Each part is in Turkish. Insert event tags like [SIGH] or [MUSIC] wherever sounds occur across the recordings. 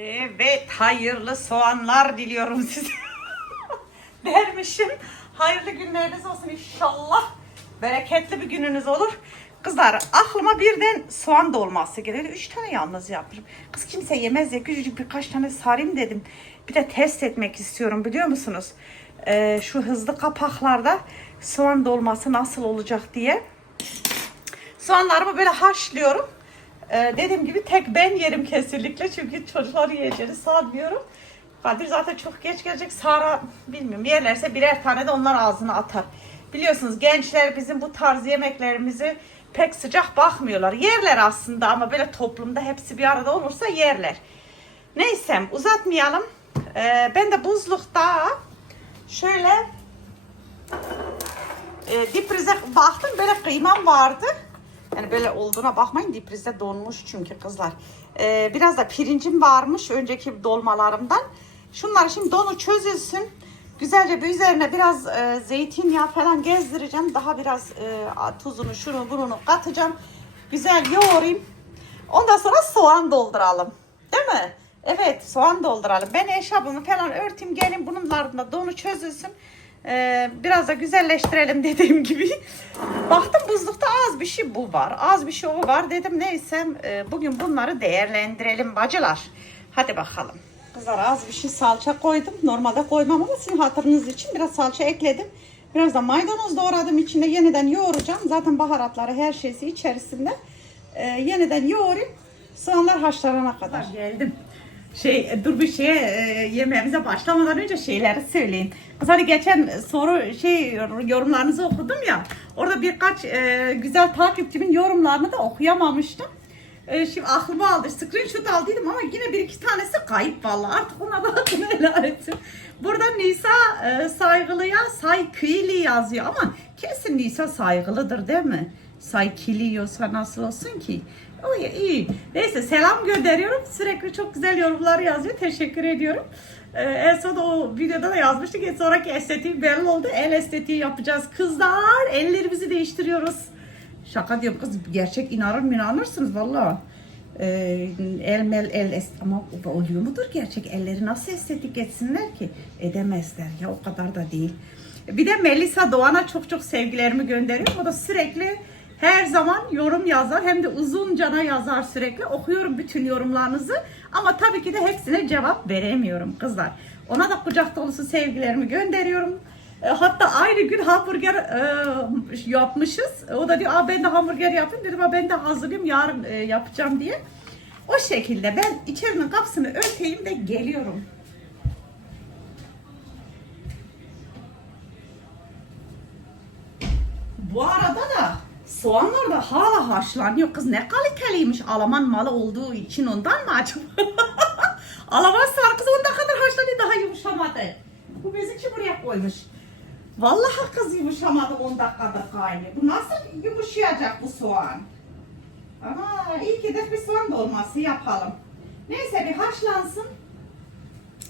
Evet, hayırlı soğanlar diliyorum size. [LAUGHS] Dermişim. Hayırlı günleriniz olsun inşallah. Bereketli bir gününüz olur. Kızlar aklıma birden soğan dolması geliyor. Üç tane yalnız yaptım. Kız kimse yemez ya küçücük birkaç tane sarayım dedim. Bir de test etmek istiyorum biliyor musunuz? Ee, şu hızlı kapaklarda soğan dolması nasıl olacak diye. Soğanlarımı böyle haşlıyorum. Ee, dediğim gibi tek ben yerim kesinlikle çünkü çocuklar yiyeceğini sanmıyorum. Kadir zaten çok geç gelecek. Sara bilmiyorum yerlerse birer tane de onlar ağzına atar. Biliyorsunuz gençler bizim bu tarz yemeklerimizi pek sıcak bakmıyorlar. Yerler aslında ama böyle toplumda hepsi bir arada olursa yerler. Neyse uzatmayalım. Ee, ben de buzlukta şöyle e, diprize baktım böyle kıymam vardı. Yani böyle olduğuna bakmayın diprizde donmuş çünkü kızlar. Ee, biraz da pirincim varmış önceki dolmalarımdan. Şunlar şimdi donu çözülsün. Güzelce bir üzerine biraz e, zeytinyağı falan gezdireceğim. Daha biraz e, tuzunu şunu bunu katacağım. Güzel yoğurayım. Ondan sonra soğan dolduralım. Değil mi? Evet soğan dolduralım. Ben eşabımı falan örteyim gelin bunun ardında donu çözülsün. Ee, biraz da güzelleştirelim [LAUGHS] dediğim gibi. Baktım buzlukta az bir şey bu var. Az bir şey o var. Dedim neyse e, bugün bunları değerlendirelim bacılar. Hadi bakalım. Kızlar az bir şey salça koydum. Normalde koymam ama sizin hatırınız için biraz salça ekledim. Biraz da maydanoz doğradım içinde yeniden yoğuracağım. Zaten baharatları her şeysi içerisinde. Ee, yeniden yoğurayım. Soğanlar haşlanana kadar. Geldim. Şey dur bir şeye e, yemeğimize başlamadan önce şeyleri söyleyeyim. Kız hani geçen soru şey yorumlarınızı okudum ya. Orada birkaç e, güzel takipçimin yorumlarını da okuyamamıştım. E, şimdi aklıma aldı. Screenshot aldıydım ama yine bir iki tanesi kayıp vallahi. Artık ona da hakkını [LAUGHS] helal etsin. Burada Nisa e, saygılıya saykili yazıyor ama kesin Nisa saygılıdır değil mi? Saykiliyorsa nasıl olsun ki? İyi, iyi. Neyse selam gönderiyorum. Sürekli çok güzel yorumlar yazıyor. Teşekkür ediyorum. Ee, en son o videoda da yazmıştık. En sonraki estetiği belli oldu. El estetiği yapacağız. Kızlar ellerimizi değiştiriyoruz. Şaka diyorum kız. Gerçek inanır mı inanırsınız valla. Ee, el mel el est ama oluyor mudur gerçek elleri nasıl estetik etsinler ki edemezler ya o kadar da değil bir de Melisa Doğan'a çok çok sevgilerimi gönderiyorum o da sürekli her zaman yorum yazar hem de uzuncana yazar sürekli. Okuyorum bütün yorumlarınızı ama tabii ki de hepsine cevap veremiyorum kızlar. Ona da kucak dolusu sevgilerimi gönderiyorum. E, Hatta aynı gün hamburger e, yapmışız. O da diyor Aa, ben de hamburger yapayım dedim. "Aa, Ben de hazırlayayım yarın e, yapacağım diye. O şekilde ben içerinin kapısını örteyim de geliyorum. Bu arada da soğanlar da hala haşlanıyor. Kız ne kaliteliymiş Alman malı olduğu için ondan mı acaba? [LAUGHS] Alman soğan kız 10 dakikadır haşlanıyor daha yumuşamadı. Bu bezikçi buraya koymuş. Vallahi kız yumuşamadı 10 dakikada kaynıyor. Bu nasıl yumuşayacak bu soğan? Ama iyi ki de bir soğan dolması yapalım. Neyse bir haşlansın.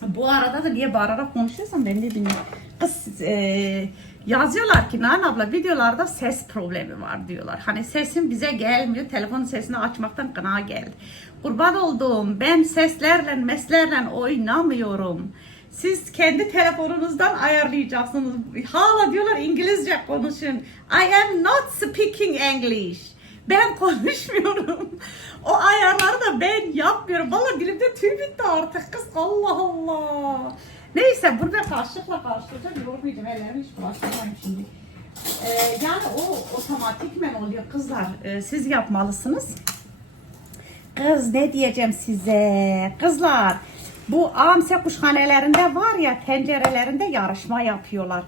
Bu arada da niye bağırarak konuşuyorsam ben de bilmiyorum. Kız e, yazıyorlar ki Nalan abla videolarda ses problemi var diyorlar. Hani sesin bize gelmiyor. Telefonun sesini açmaktan gına geldi. Kurban olduğum ben seslerle meslerle oynamıyorum. Siz kendi telefonunuzdan ayarlayacaksınız. Hala diyorlar İngilizce konuşun. I am not speaking English. Ben konuşmuyorum. O ayarları da ben yapmıyorum. Vallahi dilimde tüy bitti artık kız. Allah Allah. Neyse burada karşılıkla karşılayacağım. Yormayacağım. Ellerimi hiç bulaştırmayayım şimdi. Ee, yani o otomatikmen oluyor kızlar. Ee, siz yapmalısınız. Kız ne diyeceğim size? Kızlar bu amse kuşhanelerinde var ya tencerelerinde yarışma yapıyorlar.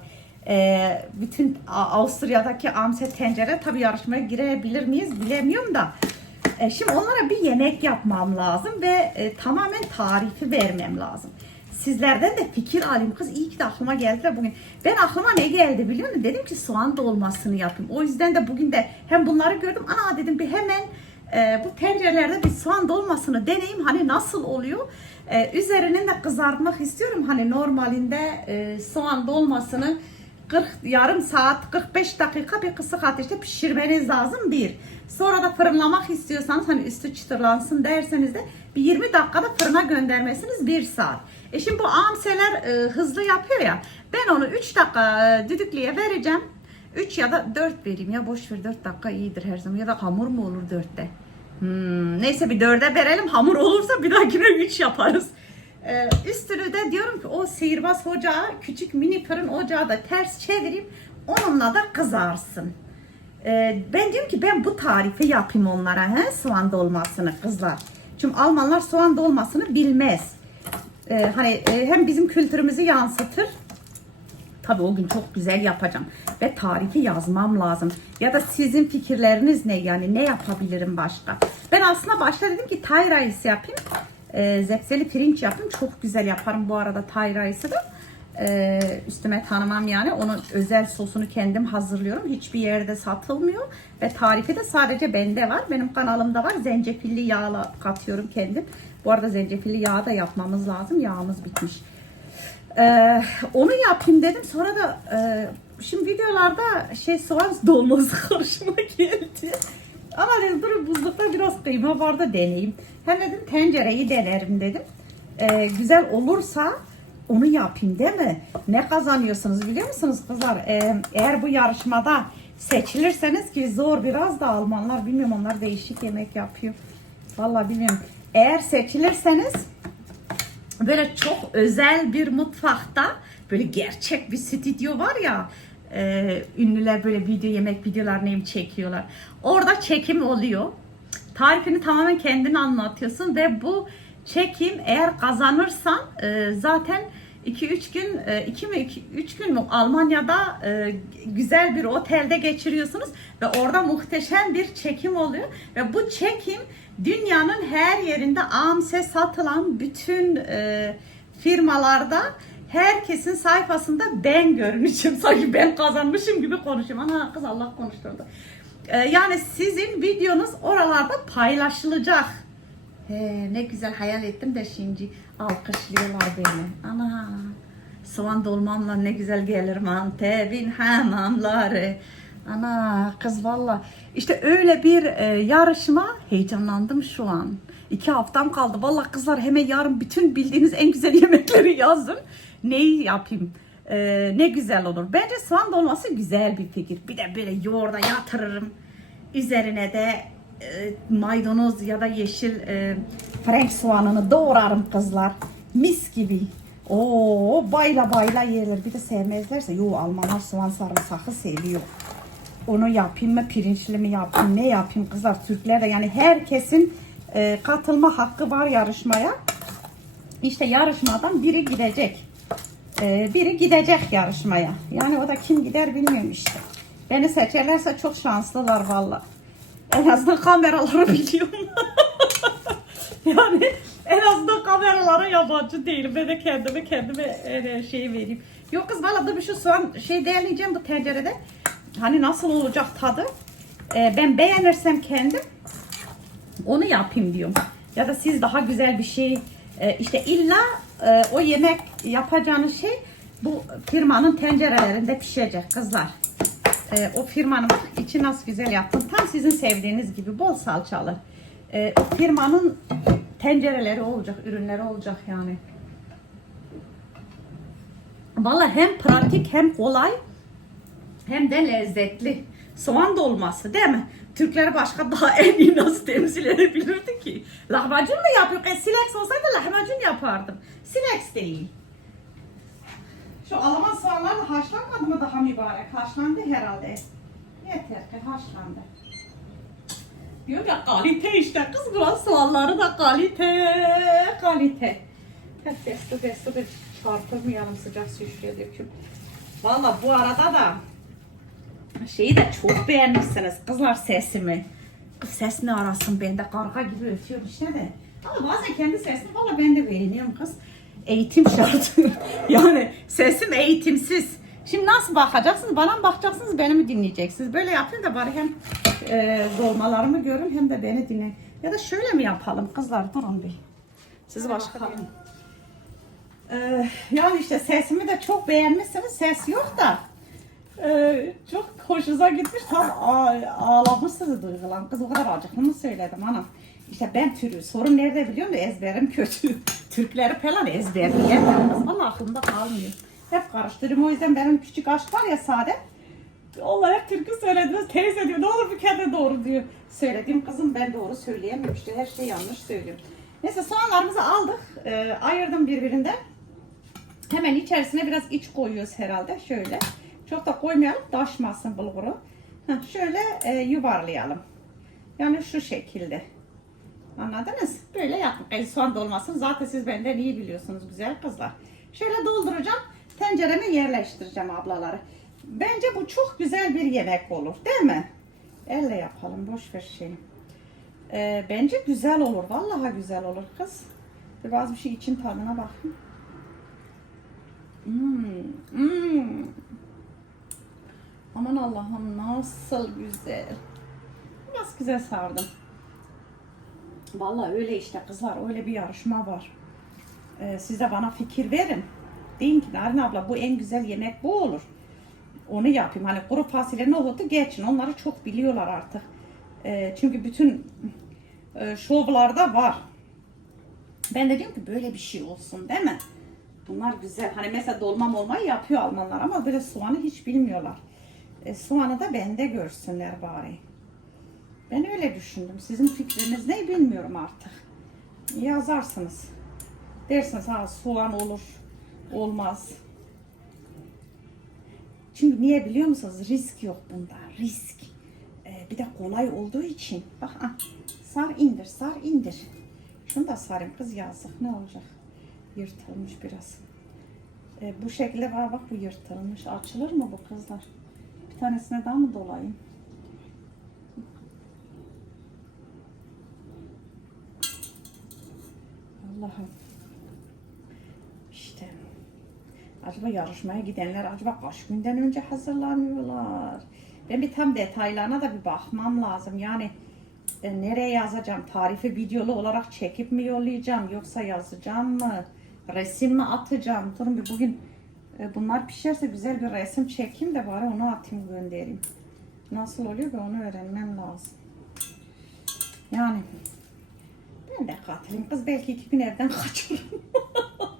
Ee, bütün Avusturya'daki amse tencere tabi yarışmaya girebilir miyiz bilemiyorum da. Ee, şimdi onlara bir yemek yapmam lazım ve e, tamamen tarifi vermem lazım. Sizlerden de fikir alayım. Kız iyi ki de aklıma geldi de bugün. Ben aklıma ne geldi biliyor musun? Dedim ki soğan dolmasını yapayım. O yüzden de bugün de hem bunları gördüm. Ana dedim bir hemen e, bu tencerelerde bir soğan dolmasını deneyeyim. Hani nasıl oluyor? E, üzerinin de kızartmak istiyorum. Hani normalinde e, soğan dolmasını 40 yarım saat 45 dakika bir kısık ateşte pişirmeniz lazım bir. Sonra da fırınlamak istiyorsanız hani üstü çıtırlansın derseniz de bir 20 dakikada fırına göndermesiniz 1 saat. E şimdi bu amseler e, hızlı yapıyor ya. Ben onu 3 dakika e, düdüklüye vereceğim. 3 ya da 4 vereyim ya boş ver 4 dakika iyidir her zaman ya da hamur mu olur 4'te? Hmm, neyse bir 4'e verelim hamur olursa bir dahakine 3 yaparız. Ee, üstünü de diyorum ki o sihirbaz ocağı küçük mini fırın ocağı da ters çevireyim onunla da kızarsın. Ee, ben diyorum ki ben bu tarifi yapayım onlara he, soğan dolmasını kızlar. Çünkü Almanlar soğan dolmasını bilmez. Ee, hani e, hem bizim kültürümüzü yansıtır Tabii o gün çok güzel yapacağım. Ve tarifi yazmam lazım. Ya da sizin fikirleriniz ne? Yani ne yapabilirim başka? Ben aslında başta dedim ki Thai rice yapayım. Ee, zepseli pirinç yapayım. Çok güzel yaparım bu arada Thai rice'ı da. Ee, üstüme tanımam yani. Onun özel sosunu kendim hazırlıyorum. Hiçbir yerde satılmıyor. Ve tarifi de sadece bende var. Benim kanalımda var. Zencefilli yağla katıyorum kendim. Bu arada zencefilli yağ da yapmamız lazım. Yağımız bitmiş. Ee, onu yapayım dedim. Sonra da e, şimdi videolarda şey soğan dolması [LAUGHS] karşıma geldi. Ama dedim dur buzlukta biraz kıyma var da deneyeyim. Hem dedim tencereyi denerim dedim. Ee, güzel olursa onu yapayım değil mi? Ne kazanıyorsunuz biliyor musunuz kızlar? Ee, eğer bu yarışmada seçilirseniz ki zor biraz da Almanlar bilmiyorum onlar değişik yemek yapıyor. Vallahi bilmiyorum. Eğer seçilirseniz böyle çok özel bir mutfakta böyle gerçek bir stüdyo var ya e, ünlüler böyle video yemek videolarını çekiyorlar. Orada çekim oluyor. Tarifini tamamen kendin anlatıyorsun ve bu çekim eğer kazanırsan e, zaten 2-3 gün 2 mi 3 gün mü Almanya'da e, güzel bir otelde geçiriyorsunuz ve orada muhteşem bir çekim oluyor ve bu çekim dünyanın her yerinde AMS'e satılan bütün e, firmalarda herkesin sayfasında ben görmüşüm. [LAUGHS] Sanki ben kazanmışım gibi konuşuyorum. Ana kız Allah konuşturdu. E, yani sizin videonuz oralarda paylaşılacak. He, ne güzel hayal ettim de şimdi alkışlıyorlar beni. Ana soğan dolmamla ne güzel gelir Antep'in hamamları. Ana kız valla işte öyle bir e, yarışma heyecanlandım şu an. İki haftam kaldı. Valla kızlar hemen yarın bütün bildiğiniz en güzel [LAUGHS] yemekleri yazın. Neyi yapayım? E, ne güzel olur. Bence soğan dolması güzel bir fikir. Bir de böyle yoğurda yatırırım. Üzerine de e, maydanoz ya da yeşil e, frank soğanını doğrarım kızlar. Mis gibi. Oo bayla bayla yerler. Bir de sevmezlerse yo Almanlar soğan sarımsakı seviyor. Onu yapayım mı pirinçli mi yapayım ne yapayım kızlar Türkler de yani herkesin e, katılma hakkı var yarışmaya. İşte yarışmadan biri gidecek. E, biri gidecek yarışmaya. Yani o da kim gider bilmiyorum işte. Beni seçerlerse çok şanslılar valla. En azından kameraları [LAUGHS] biliyorum. yani en azından kameralara yabancı değilim. Ben de kendime kendime şey vereyim. Yok kız valla dur bir şu soğan şey değerleyeceğim bu tencerede. Hani nasıl olacak tadı. E, ben beğenirsem kendim onu yapayım diyorum. Ya da siz daha güzel bir şey e, işte illa e, o yemek yapacağınız şey bu firmanın tencerelerinde pişecek kızlar. E, o firmanın içi nasıl güzel yaptım. Tam sizin sevdiğiniz gibi bol salçalı. E, o firmanın tencereleri olacak, ürünleri olacak yani. Valla hem pratik hem kolay hem de lezzetli. Soğan dolması değil mi? Türkleri başka daha [LAUGHS] en iyi nasıl temsil edebilirdi ki? Lahmacun mu yapıyor? E, Silex olsaydı lahmacun yapardım. Silex değil. Şu Alman soğanlar da haşlanmadı mı daha mübarek? Haşlandı herhalde. Yeter ki haşlandı. Diyor ya kalite işte kız biraz soğanları da kalite kalite. Hep desto desto bir çarpılmayalım sıcak su şuraya. Valla bu arada da şeyi de çok beğenmişsiniz kızlar sesimi. Kız ses ne arasın bende karga gibi ötüyor işte de. Ama bazen kendi sesini valla ben de beğeniyorum kız. Eğitim şart. [LAUGHS] yani sesim eğitimsiz. Şimdi nasıl bakacaksınız? Bana mı bakacaksınız, beni mi dinleyeceksiniz? Böyle yapayım da bari hem e, dolmalarımı görün hem de beni dinleyin. Ya da şöyle mi yapalım kızlar? Durun bir. Sizi başka bir... Ee, yani işte sesimi de çok beğenmişsiniz. Ses yok da. Ee, çok hoşunuza gitmiş. Tam ağ- ağlamışsınız duygulan. Kız o kadar acıklığını söyledim anam. İşte ben türü sorun nerede biliyor musun? Ezberim kötü. [LAUGHS] Türkleri falan ezberleyemiyorum. Valla aklımda kalmıyor. Hep karıştırıyorum. O yüzden benim küçük aşk var ya sade. Onlar hep türkü söylediniz. Teyze diyor ne olur bir kere doğru diyor. Söylediğim kızım ben doğru söyleyemiyorum işte her şeyi yanlış söylüyorum. Neyse soğanlarımızı aldık. Ee, ayırdım birbirinden. Hemen içerisine biraz iç koyuyoruz herhalde. Şöyle. Çok da koymayalım. Taşmasın bulguru. Heh, şöyle e, yuvarlayalım. Yani şu şekilde. Anladınız? Böyle yapın. El soğan dolmasını zaten siz benden iyi biliyorsunuz güzel kızlar. Şöyle dolduracağım. Tencereme yerleştireceğim ablaları. Bence bu çok güzel bir yemek olur. Değil mi? Elle yapalım. Boş ver şeyi. Ee, bence güzel olur. Vallahi güzel olur kız. Biraz bir şey için tadına bakayım. Hmm, hmm. Aman Allah'ım nasıl güzel. Nasıl güzel sardım. Vallahi öyle işte kızlar öyle bir yarışma var. Ee, siz de bana fikir verin. Deyin ki Narin abla bu en güzel yemek bu olur. Onu yapayım. Hani kuru fasulye nohutu geçin. Onları çok biliyorlar artık. Ee, çünkü bütün e, şovlarda var. Ben de diyorum ki böyle bir şey olsun değil mi? Bunlar güzel. Hani mesela dolma molmayı yapıyor Almanlar ama böyle soğanı hiç bilmiyorlar. E, soğanı da bende görsünler bari. Ben öyle düşündüm. Sizin fikriniz ne bilmiyorum artık. Yazarsınız. Dersiniz ha soğan olur, olmaz. Çünkü niye biliyor musunuz? Risk yok bunda. Risk. Ee, bir de kolay olduğu için. Bak ah, sar indir, sar indir. Şunu da sarayım kız yazık. Ne olacak? Yırtılmış biraz. Ee, bu şekilde var bak bu yırtılmış. Açılır mı bu kızlar? Bir tanesine daha mı dolayayım? Allah'ım. İşte. Acaba yarışmaya gidenler acaba kaç günden önce hazırlanıyorlar? Ben bir tam detaylarına da bir bakmam lazım. Yani e, nereye yazacağım? Tarifi videolu olarak çekip mi yollayacağım? Yoksa yazacağım mı? Resim mi atacağım? Durun bir bugün e, bunlar pişerse güzel bir resim çekeyim de bari onu atayım göndereyim. Nasıl oluyor ben onu öğrenmem lazım. Yani ben de katılayım. Kız belki iki gün evden kaçırırım.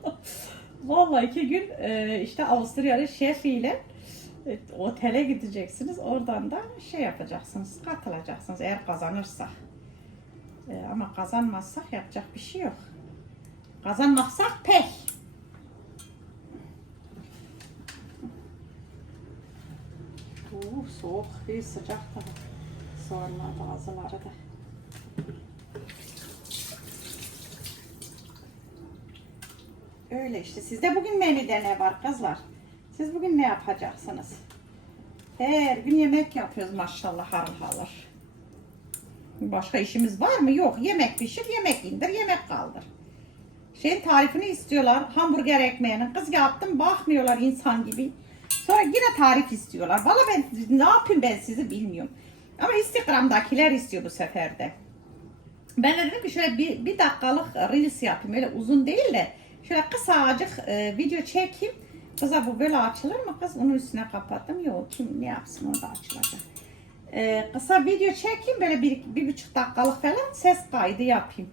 [LAUGHS] Vallahi iki gün e, işte Avusturyalı şefiyle e, otele gideceksiniz. Oradan da şey yapacaksınız, katılacaksınız eğer kazanırsak. E, ama kazanmazsak yapacak bir şey yok. Kazanmazsak pek. Oo, soğuk, bir sıcak da soğanlar bazıları da. Öyle işte. Sizde bugün menüde ne var kızlar? Siz bugün ne yapacaksınız? Her gün yemek yapıyoruz maşallah harıl. Başka işimiz var mı? Yok. Yemek pişir, yemek indir, yemek kaldır. Şeyin tarifini istiyorlar. Hamburger ekmeğinin. Kız yaptım bakmıyorlar insan gibi. Sonra yine tarif istiyorlar. Valla ben ne yapayım ben sizi bilmiyorum. Ama Instagram'dakiler istiyor bu sefer de. Ben de dedim ki şöyle bir, bir dakikalık reels yapayım. Öyle uzun değil de şöyle kısacık e, video çekeyim. Kıza bu böyle açılır mı kız? Onun üstüne kapattım. Yok kim ne yapsın o da açılacak. E, kısa video çekeyim böyle bir, bir buçuk dakikalık falan ses kaydı yapayım.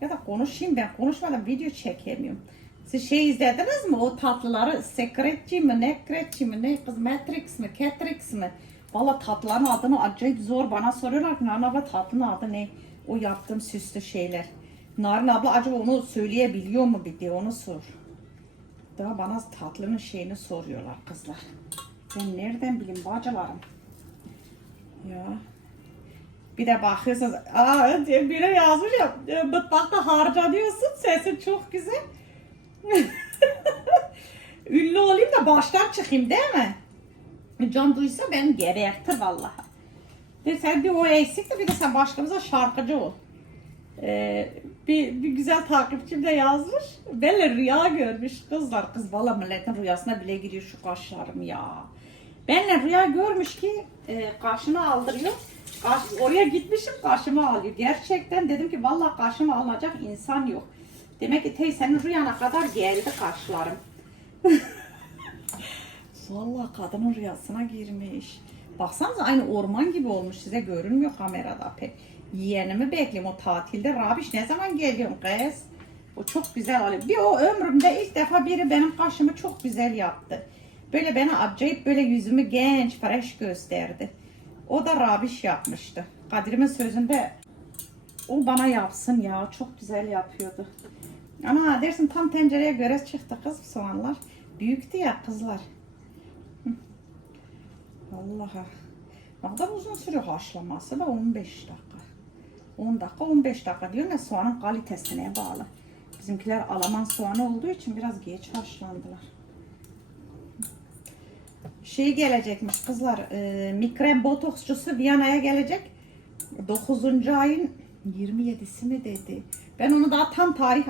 Ya da konuşayım ben konuşmadan video çekemiyorum. Siz şey izlediniz mi o tatlıları Secretci mi Nekretci mi ne kız Matrix mi Catrix mi? Valla tatlıların adını acayip zor bana soruyorlar ki Narin abla tatlının adı ne? O yaptığım süslü şeyler. Narin abla acaba onu söyleyebiliyor mu bir diye onu sor. Daha bana tatlının şeyini soruyorlar kızlar. Ben nereden bileyim bacılarım. Ya. Bir de bakıyorsunuz, aa biri yazmış ya, e, mutfakta harcanıyorsun, sesin çok güzel. [LAUGHS] Ünlü olayım da baştan çıkayım değil mi? Can duysa beni gebertir vallahi. De sen bir o eksikti bir de sen başkamıza şarkıcı ol. Ee, bir, bir güzel takipçim de yazmış. Benle rüya görmüş kızlar. Kız valla milletin rüyasına bile giriyor şu kaşlarım ya. Benle rüya görmüş ki e, kaşını aldırıyor. Kaş, oraya gitmişim kaşımı alıyor. Gerçekten dedim ki valla kaşımı alacak insan yok. Demek ki teyzenin rüyana kadar geldi kaşlarım. [LAUGHS] Vallahi kadının rüyasına girmiş. Baksanıza aynı orman gibi olmuş. Size görünmüyor kamerada pek. Yeğenimi bekliyorum. O tatilde Rabiş ne zaman geliyorsun kız? O çok güzel oluyor. Bir o ömrümde ilk defa biri benim kaşımı çok güzel yaptı. Böyle bana acayip böyle yüzümü genç, fresh gösterdi. O da Rabiş yapmıştı. Kadir'imin sözünde o bana yapsın ya. Çok güzel yapıyordu. Ana dersin tam tencereye göre çıktı kız soğanlar. Büyüktü ya kızlar. Hı. Vallahi. Ne kadar uzun sürüyor haşlaması da 15 dakika. 10 dakika 15 dakika diyorum ya soğanın kalitesine bağlı. Bizimkiler Alman soğanı olduğu için biraz geç haşlandılar. Şey gelecekmiş kızlar, e, mikrem botoksçusu Viyana'ya gelecek. 9. ayın 27'si mi dedi. Ben onu daha tam tarih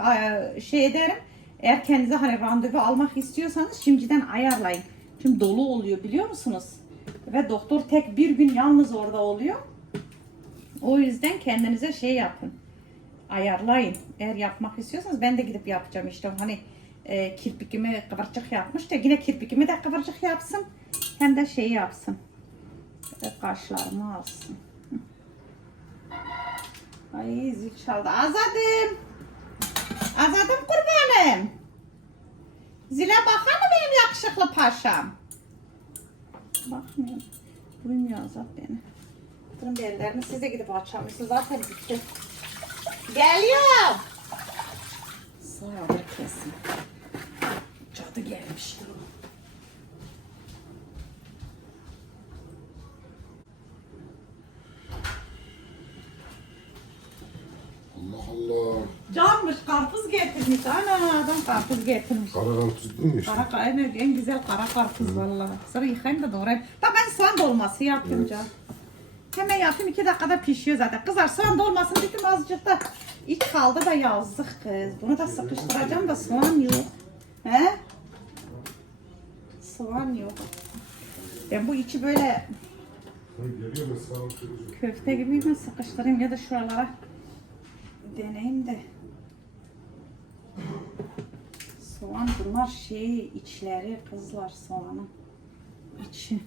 şey ederim. Eğer kendinize hani randevu almak istiyorsanız şimdiden ayarlayın. Şimdi dolu oluyor biliyor musunuz? Ve doktor tek bir gün yalnız orada oluyor. O yüzden kendinize şey yapın. Ayarlayın. Eğer yapmak istiyorsanız ben de gidip yapacağım işte. Hani e, kirpikimi kıvırcık yapmış da yine kirpikimi de kıvırcık yapsın. Hem de şey yapsın. E, kaşlarımı alsın. Ay zil çaldı. Azadım. Azadım kurbanım. Zile bakar mı benim yakışıklı paşam? Bakmıyor. Duymuyor Azat beni. Durun bir ellerini siz de gidip açamıyorsunuz. Zaten bitti. Geliyor. Sağ ol kesin. Cadı gelmiştir o. Allah Allah. Canmış karpuz getirmiş. Ana adam karpuz getirmiş. Kara karpuz değil mi işte? Kara, aynen en güzel kara karpuz vallahi. Sonra yıkayayım da doğrayayım. Da ben soğan dolması yapayım Evet. can. Hemen yapayım iki dakikada pişiyor zaten. Kızar soğan dolmasını dedim azıcık da iç kaldı da yazdık kız. Bunu da sıkıştıracağım da soğan yok. He? Soğan yok. Ben bu içi böyle köfte gibi mi sıkıştırayım ya da şuralara deneyim de. Soğan bunlar şey içleri kızlar soğanın içi.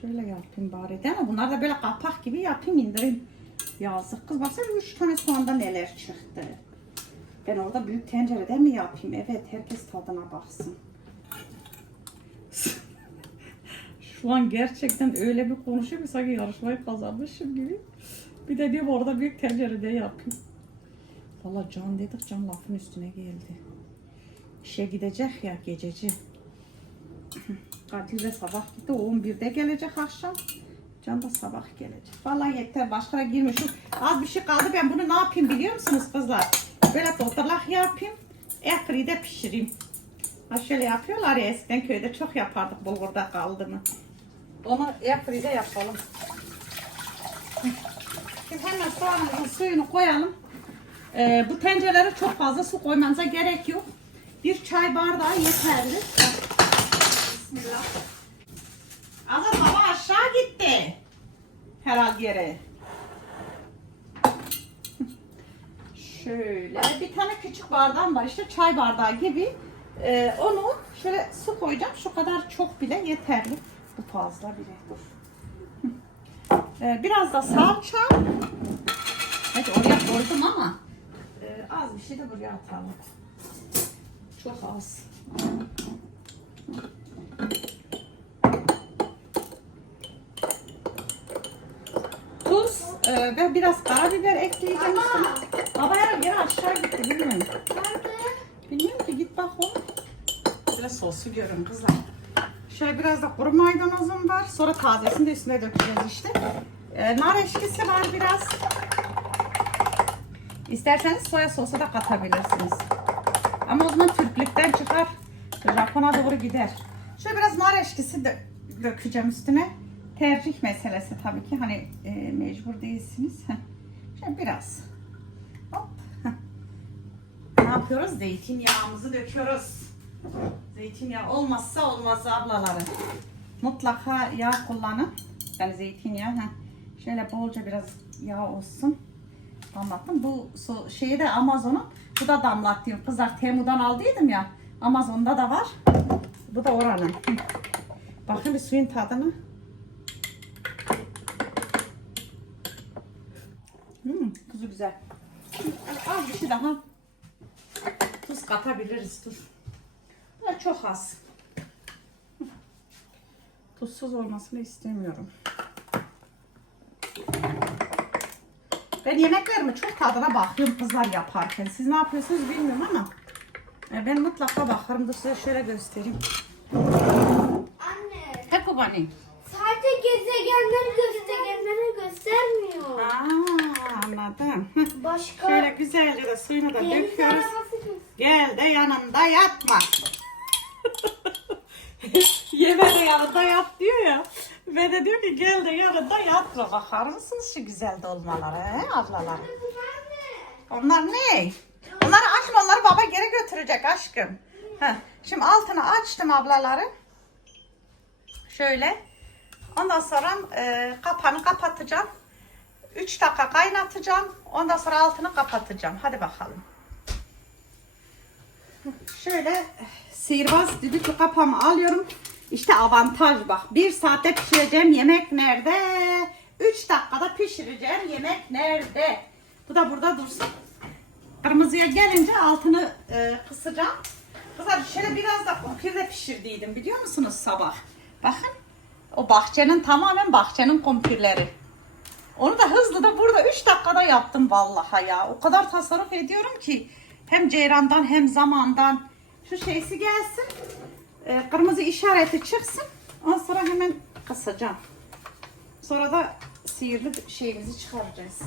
Şöyle yapayım bari değil mi? Bunlar da böyle kapak gibi yapayım indireyim. Yazık kız baksana üç tane soğanda neler çıktı. Ben orada büyük tencerede mi yapayım? Evet herkes tadına baksın. [LAUGHS] Şu an gerçekten öyle bir konuşuyor ki sanki yarışmayı kazanmışım gibi. Bir de diyorum orada büyük tencerede yapayım. Valla Can dedik Can lafın üstüne geldi. İşe gidecek ya gececi. Kadir de sabah gitti. O 11'de gelecek akşam. Can da sabah gelecek. Vallahi yeter. Başka girmiş. Şu az bir şey kaldı. Ben bunu ne yapayım biliyor musunuz kızlar? Böyle totalak yapayım. Airfryer'de pişireyim. Ha şöyle yapıyorlar ya eskiden köyde çok yapardık bulgurda kaldı mı. Onu airfryer'de yapalım. Biz hemen soğanımızın suyunu koyalım. Ee, bu tencerelere çok fazla su koymanıza gerek yok. Bir çay bardağı yeterli. Bismillah. Azat baba aşağı gitti. Herhalde yere. Şöyle bir tane küçük bardağım var işte çay bardağı gibi. Ee, onu şöyle su koyacağım. Şu kadar çok bile yeterli. Bu fazla bile. Ee, biraz da salça. Evet oraya koydum ama e, az bir şey de buraya atalım. Çok az. Tuz e, ve biraz karabiber ekleyeceğim üstüne. Baba herhalde yere aşağı gitti bilmiyorum. Bilmiyorum ki git bak o. Şöyle sosu görün kızlar. Şöyle biraz da kuru maydanozum var. Sonra tazesini de üstüne dökeceğiz işte. E, nar eşkisi var biraz. İsterseniz soya sosu da katabilirsiniz. Ama o zaman Türklükten çıkar. Japon'a doğru gider. Şöyle biraz nar eşkisi dö dökeceğim üstüne. Tercih meselesi tabii ki. Hani e, mecbur değilsiniz. Şöyle biraz. Hop. Ne yapıyoruz? Zeytinyağımızı döküyoruz. Zeytinyağı olmazsa olmaz ablaları. Mutlaka yağ kullanın. Yani zeytinyağı. Heh. Şöyle bolca biraz yağ olsun. Damlattım. Bu su, şeyi de Amazon'un bu da damlattım. Kızlar Temu'dan aldıydım ya. Amazon'da da var. Bu da oranın. Bakın bir suyun tadına. Hmm, tuzu güzel. Az bir şey daha. Tuz katabiliriz tuz. Ama çok az. Tuzsuz olmasını istemiyorum. Ben yemeklerimi çok tadına bakıyorum kızlar yaparken. Siz ne yapıyorsunuz bilmiyorum ama ben mutlaka bakarım. Dur size şöyle göstereyim. Anne, Hep bu bani. sadece gezegenleri gösterenleri göstermiyor. Aa, anladım. [LAUGHS] Başka Şöyle güzelce de suyunu da deniz döküyoruz. Gel de yanımda yatma. [LAUGHS] Yeme de yanında yat diyor ya. Ve de diyor ki gel de yanında yatma. Bakar mısınız şu güzel dolmalara he ablalar? Onlar ne? Onları açma onları baba geri götürecek aşkım. Heh. Şimdi altını açtım ablaları. Şöyle. Ondan sonra e, kapağını kapatacağım. 3 dakika kaynatacağım. Ondan sonra altını kapatacağım. Hadi bakalım. Şöyle sihirbaz düdüklü kapağımı alıyorum. İşte avantaj bak. Bir saatte pişireceğim yemek nerede? 3 dakikada pişireceğim yemek nerede? Bu da burada dursun. Kırmızıya gelince altını e, kısacağım. Kızlar şöyle biraz da kumpir de pişirdiydim biliyor musunuz sabah? Bakın. O bahçenin tamamen bahçenin kumpirleri. Onu da hızlı da burada 3 dakikada yaptım vallahi ya. O kadar tasarruf ediyorum ki hem ceyrandan hem zamandan şu şeysi gelsin. e, kırmızı işareti çıksın. Ondan sonra hemen kısacağım. Sonra da sihirli şeyimizi çıkaracağız.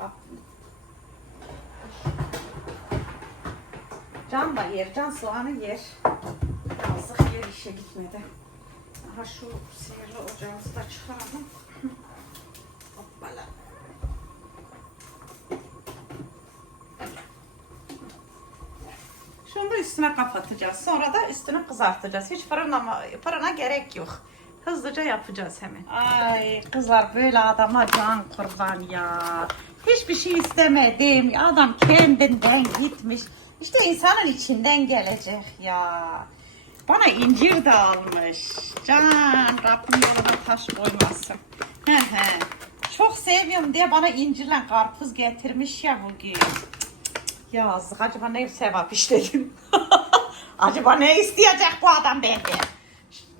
Bak. Can da yer, can soğanı yer. Yazık yer işe gitmedi. Aha şu sihirli ocağımızı da çıkaralım. Hoppala. Şunu üstüne kapatacağız. Sonra da üstünü kızartacağız. Hiç fırına, fırına gerek yok. Hızlıca yapacağız hemen. Ay kızlar böyle adama can kurban ya. Hiçbir şey istemedim. Adam kendinden gitmiş. İşte insanın içinden gelecek ya. Bana incir de almış. Can Rabbim yoluna taş koymasın. Çok seviyorum diye bana incirle karpuz getirmiş ya bugün. Yazık acaba ne sevap işledim. [LAUGHS] acaba ne isteyecek bu adam benden?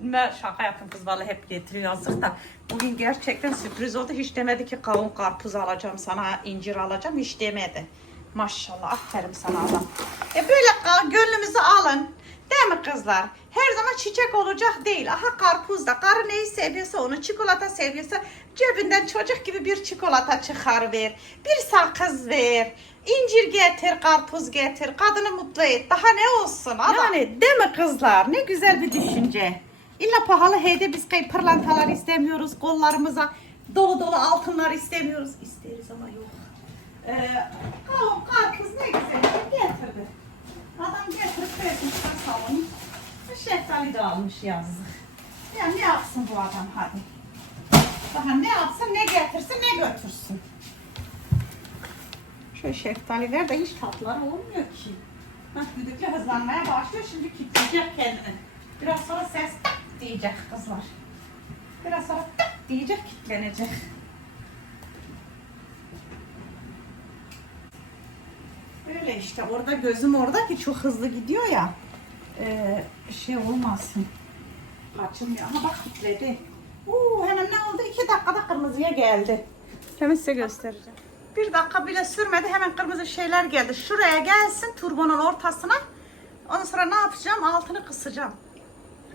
Ben şaka yaptım kız vallahi hep getiriyor yazık da. Bugün gerçekten sürpriz oldu. Hiç demedi ki kavun karpuz alacağım sana incir alacağım hiç demedi. Maşallah aferin sana adam. E böyle gönlümüzü alın. Değil mi kızlar? Her zaman çiçek olacak değil. Aha karpuz da. Karı neyi seviyorsa onu çikolata seviyorsa cebinden çocuk gibi bir çikolata çıkar ver. Bir sakız ver. İncir getir, karpuz getir. Kadını mutlu et. Daha ne olsun adam? Yani değil mi kızlar? Ne güzel bir düşünce. İlla pahalı hediye biz kay pırlantalar istemiyoruz. Kollarımıza dolu dolu altınlar istemiyoruz. İsteriz ama yok. Ee, kavun, karpuz ne güzel getirdi. Adam getirip vermişler salonu. Şeftali de almış yazdı. Ya ne yapsın bu adam hadi. Daha ne yapsın, ne getirsin, ne götürsün. Şöyle şeftaliler de hiç tatları olmuyor ki. Hah, düdüklü hızlanmaya başlıyor. Şimdi kilitleyecek kendini. Biraz sonra ses diyecek kızlar. Biraz sonra tak diyecek kilitlenecek. Öyle işte orada gözüm orada ki çok hızlı gidiyor ya. Ee, şey olmasın. Açılmıyor ama bak kilitledi. Uuu hemen ne oldu? İki dakikada kırmızıya geldi. Hemen size göstereceğim. Bir dakika bile sürmedi hemen kırmızı şeyler geldi. Şuraya gelsin turbonun ortasına. Ondan sonra ne yapacağım? Altını kısacağım.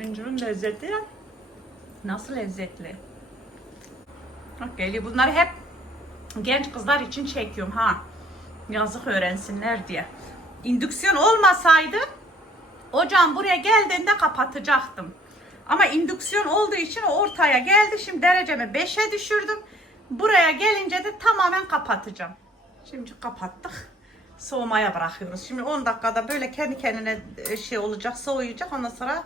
İncirin lezzeti nasıl lezzetli? Geliyor. Bunları hep genç kızlar için çekiyorum ha. Yazık öğrensinler diye. İndüksiyon olmasaydı ocağım buraya geldiğinde kapatacaktım. Ama indüksiyon olduğu için ortaya geldi. Şimdi derecemi 5'e düşürdüm. Buraya gelince de tamamen kapatacağım. Şimdi kapattık. Soğumaya bırakıyoruz. Şimdi 10 dakikada böyle kendi kendine e, şey olacak, soğuyacak. Ondan sonra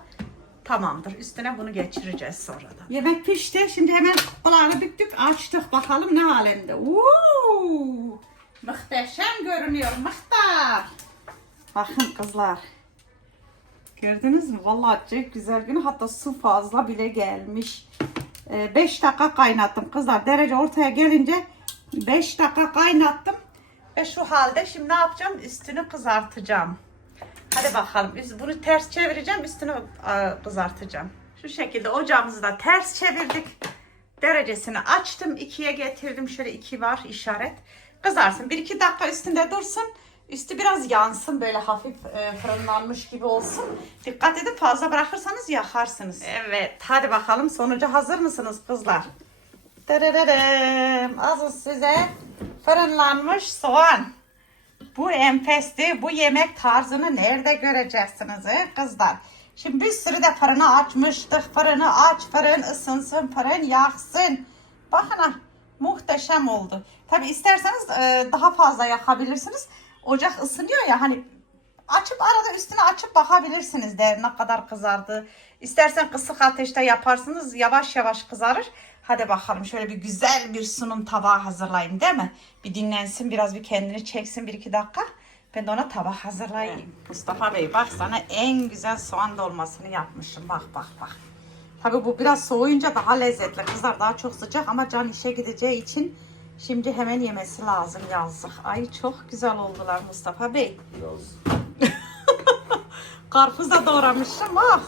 tamamdır. Üstüne bunu geçireceğiz sonradan. Yemek pişti. Şimdi hemen kulağını büktük, açtık. Bakalım ne halinde. Uuu! Muhteşem görünüyor. Muhtar. Bakın kızlar. Gördünüz mü? Vallahi çok güzel günü. Hatta su fazla bile gelmiş. 5 dakika kaynattım kızlar. Derece ortaya gelince 5 dakika kaynattım. Ve şu halde şimdi ne yapacağım? Üstünü kızartacağım. Hadi bakalım. Bunu ters çevireceğim. Üstünü kızartacağım. Şu şekilde ocağımızı da ters çevirdik. Derecesini açtım. ikiye getirdim. Şöyle iki var işaret. Kızarsın. Bir iki dakika üstünde dursun. Üstü biraz yansın. Böyle hafif e, fırınlanmış gibi olsun. Dikkat edin fazla bırakırsanız yakarsınız. Evet. Hadi bakalım sonuca hazır mısınız kızlar? Dırırırım. Azı size fırınlanmış soğan. Bu enfesti, bu yemek tarzını nerede göreceksiniz he, kızlar? Şimdi bir sürü de fırını açmıştık. Fırını aç, fırın ısınsın, fırın yaksın. Bakın muhteşem oldu. Tabi isterseniz e, daha fazla yakabilirsiniz. Ocak ısınıyor ya hani açıp arada üstüne açıp bakabilirsiniz de ne kadar kızardı. İstersen kısık ateşte yaparsınız yavaş yavaş kızarır. Hadi bakalım şöyle bir güzel bir sunum tabağı hazırlayayım değil mi? Bir dinlensin biraz bir kendini çeksin bir iki dakika. Ben de ona tabak hazırlayayım. Mustafa Bey bak sana en güzel soğan dolmasını yapmışım. Bak bak bak. Tabii bu biraz soğuyunca daha lezzetli. Kızlar daha çok sıcak ama can işe gideceği için şimdi hemen yemesi lazım yazdık. Ay çok güzel oldular Mustafa Bey. Biraz. [LAUGHS] Karpuz da doğramışım. Ah.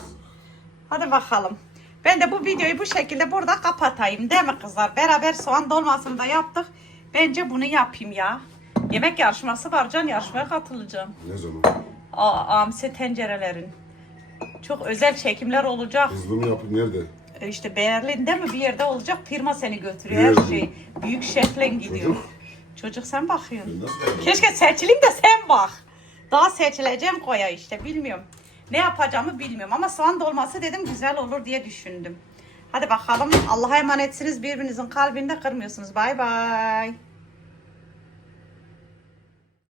Hadi bakalım. Ben de bu videoyu bu şekilde burada kapatayım değil mi kızlar? Beraber soğan dolmasını da yaptık. Bence bunu yapayım ya. Yemek yarışması var Can yarışmaya katılacağım. Ne zaman? Aa, amse tencerelerin. Çok özel çekimler olacak. Biz bunu yapıp nerede? E İşte Berlin'de mi bir yerde olacak firma seni götürüyor her şey. Büyük şefle gidiyor. Çocuk. Çocuk sen bakıyorsun. Ben nasıl yapayım? Keşke seçileyim de sen bak. Daha seçileceğim koya işte bilmiyorum. Ne yapacağımı bilmiyorum ama soğan dolması dedim güzel olur diye düşündüm. Hadi bakalım Allah'a emanetsiniz birbirinizin kalbinde kırmıyorsunuz. Bay bay.